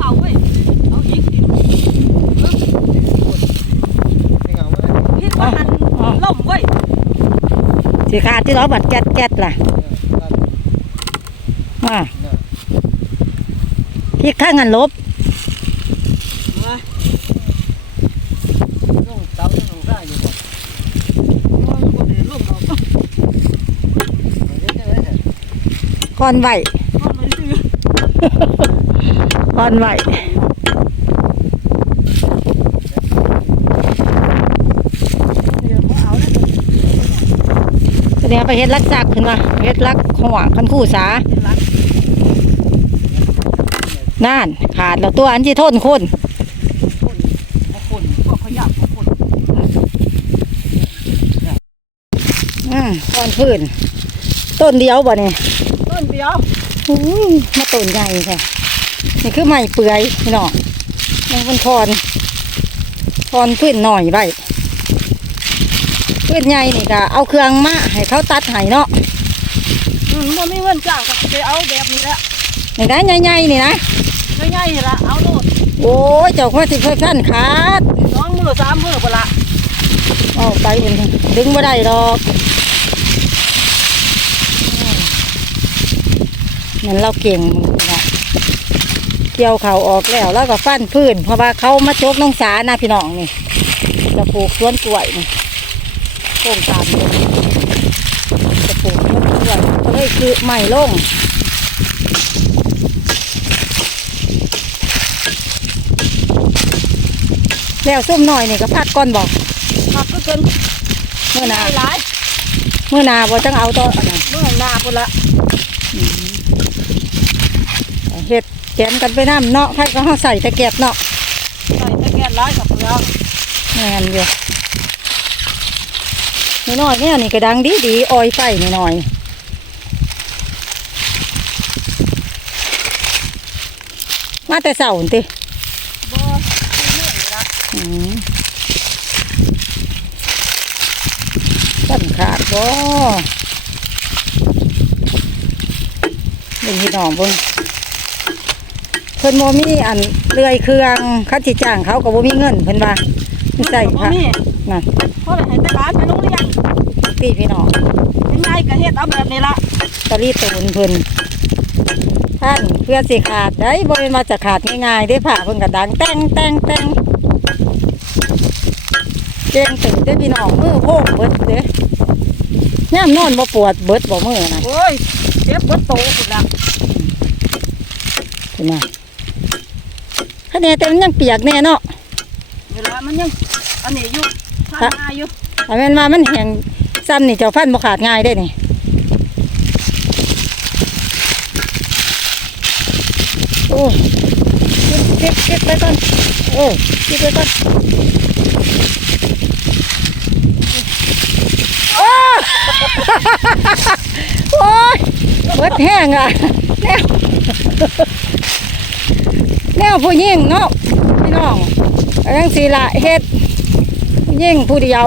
เอาเว้ยเอาอีกดิไม่เหงาเลยคิดว่ามันล่มเว้ยสิขาดที่เราบัดแก๊ดแก๊ดล่ะว่าพี่ข้างงันลบต้องเต้าต้องได้อยู่ก่อนได้ล่มเอาก็เดี๋ยวจะได้เห็นก่อนไหว อ่อนไหวเดี๋ยวบ่เอาแล้วแสดงไปเฮ็ดรักจักขึ้นมาเฮ็ดรักห่วงคันคู่สานรักนั่นขาดแล้วตัวอันที่ทนคนคนบ่คนพวกเขาอยากบ่คนอืมก้อนพื้น ต้นเดียวบ่เนี่ยต้นเดียว อุ้ยมาต้นใหญ่แท้นี่คือไม้เปื่อยพี่น้องมันเป็นคอนคอนพื้นหน่อยไว้พื้นใหญ่นี่ก็เอาเครื่องมาให้เขาตัดให้เนาะอืมบ่มีเงินจ้างก็ไปเอาแบบนี้แหละนี่ได้ใหญ่ๆนี่นะง่ายๆนี่ล่ะเอาโลดโอ้ยเจ้ามาสิเพื่อขั้นขาดสองมื้อสามมื้อพุ่นละเอาไปเป็นดึงไม่ได้ดอก นั่นเราเก่งมึงนะเกี่ยวเขาออกแล้วแล้วก็ฟันพื้น เพราะว่าเขามาชกน้องสานะพี่น้องนี่จะปลูกสวนกล้วยนี่โค้งตามเลยจะปลูกสวนกล้วยก็เลยคือใหม่ลงแล้วส้มหน่อยนี่ก็พัดก้อนบอกครับก็เป็นเมื่อหนาหลายเมื่อหนาบ่จังเอาต่ออันนั้นๆมื้อหน้าพุ่นละ เห็ดแกนกันไปน้ำเนาะใครก็เขาใส่ตะเกียบเนาะใส่ตะแกรงหลายกับเปลือกแม่นอยู่น้อยๆเนี่ยนี่ก็ดังดีดีๆออยไฟน้อยๆมาแต่เสาร์ติบ่ซื้อเนื้อนี่ละอืมตั้นขาดบ่เบิ่งพี่น้องเบิ่งเพิ่นโมมีอันเลื่อยเครื่องเขาจิจ้างเขาก็บ่มีเงินเพิ่นว่าใส่บ่ค่ะมีน่ะเพราะอะไรให้แต่ร้านไปโรงเรียนตีพี่น้องยังไงก็เฮ็ดเอาแบบนี้ละตะลีตูนเพิ่นท่านเพื่อสิขาดได้บ่เป็นมาจะขาดง่ายๆได้ผ่าเพิ่นก็ดังแต่งแต่งแต่งเก่งตื่นได้อพี่น้องมือโพกเบิดเด้ย่ามนอนบ่ปวดเบิดบ่มือนะโอ้ยเจ็บเบิดโตพุ่นละเห็นไหม คะแนนแต่มันยังเปียกแน่เนาะเวลามันยังอันนี้อยู่ทางหน้าอยู่ถ้าแม่นว่ามันแห้งซ้ำนี่เจ้าฟันบ่ขาดง่ายได้นี่โอ้เก็บเก็บเก็บไปก่อนเออเก็บไปก่อนโอ้โอ้ยเบิดแห้งอะแนวแนว ผู้ยิ่งเนาะพี่น้องอันนั้นสีละเฮ็ดยิ่งผู้เดียว